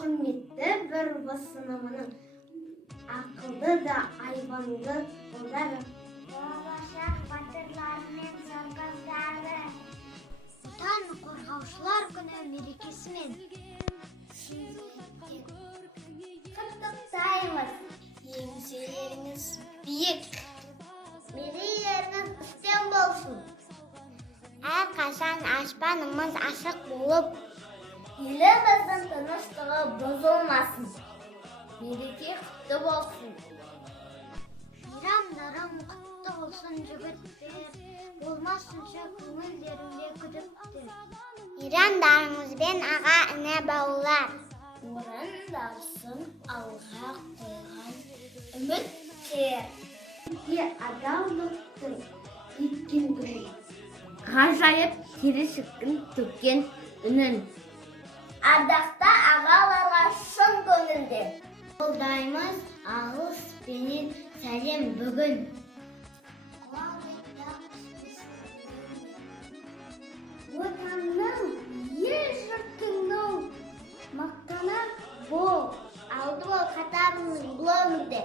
Құрметті бір басынымының ақылды да айбанды ұлдары. Болашақ батырлар мен сарбаздары. Отан қорғаушылар күні мерекесімен құттықтаймыз. Еңселеріңіз биік, мерейлеріңіз үстем болсын. Әрқашан аспанымыз ашық болып, еліміздің тыныштығы бұзылмасын. Мереке құтты болсын. Мейрамдарың құтты болсын, жігіттер, болмасынша көңілдеріңде күдіктер. Мейрамдарыңызбен аға іні бауырлар, орындасын алға қойған үміттер. Адалдықтың еткен күнін, Ғажайып тері шіркін төккен үнін. Ардақты ағаларға шын көңілден қолдаймыз алғыс пенен сәлем бүгін. Отанның ел-жұртыңның мақтана бол, алды бол қатарының бұл өмірде.